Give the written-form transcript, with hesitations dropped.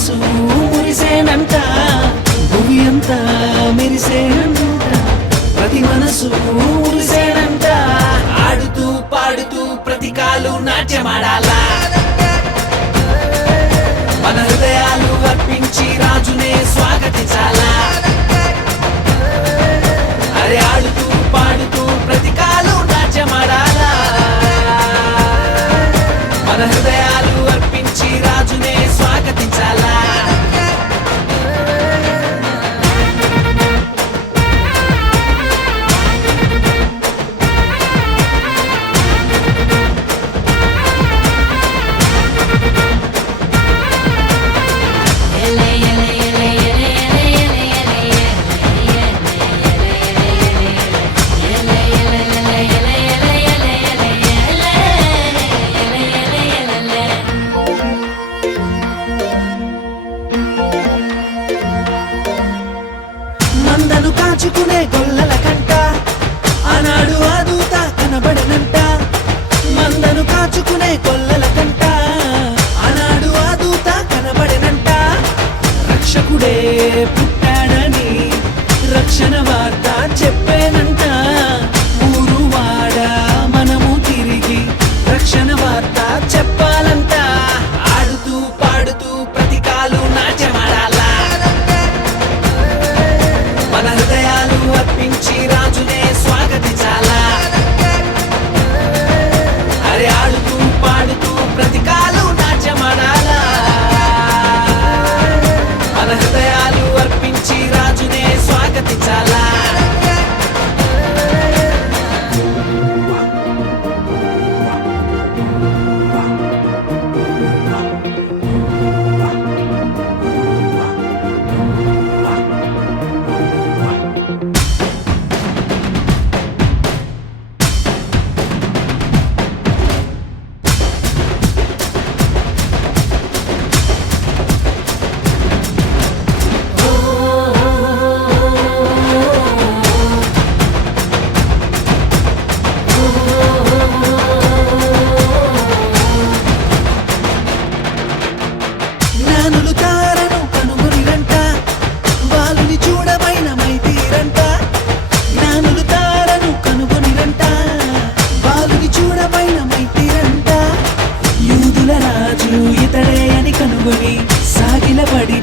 మనసు మురిసేనంట, భూమి అంతా మెరిసేనంట, ప్రతి మనసు మురిసేనంట. ఆడుతూ పాడుతూ ప్రతి కాలు నాట్యమాడాలా, మన హృదయాలు అర్పించి రాజునే స్వాగతించాలా. అరే ఆడుతూ పాడుతూ ప్రతి కాలు నాట్యమాడాలా, మన హృదయాలు అర్పించి రాజునే స్వాగతించాలా. మందను కాచుకునే గొల్లల కంట ఆనాడు ఆదూత కనబడనంట, మందను కాచుకునే గొల్లల కంట ఆనాడు ఆదూత కనబడనంట. రక్షకుడే పుట్టాడని రక్షణ వార్త చెప్పేనంట, ఊరు వాడ మనము తిరిగి రక్షణ వార్త చెప్పాలంట. ఆడుతూ పాడుతూ ప్రతి కాలు నాట్యమాడాలా, మన హృదయాలు అర్పించి రాజునే స్వాగతించాలా. అరే ఆడుతూ పాడుతూ ప్రతి కాలు నాట్యమాడాలా, మన హృదయాలు అర్పించి రాజునే స్వాగతించాలా. జ్ఞానులు తారను కనుగొనిరంట, బాలుని చూడమైన మైతీరంట. జ్ఞానులు తారను కనుగొనిరంట, బాలుని చూడమైన మైతీరంట. యూదుల రాజు ఇతడే అని కనుగొని సాగిలపడి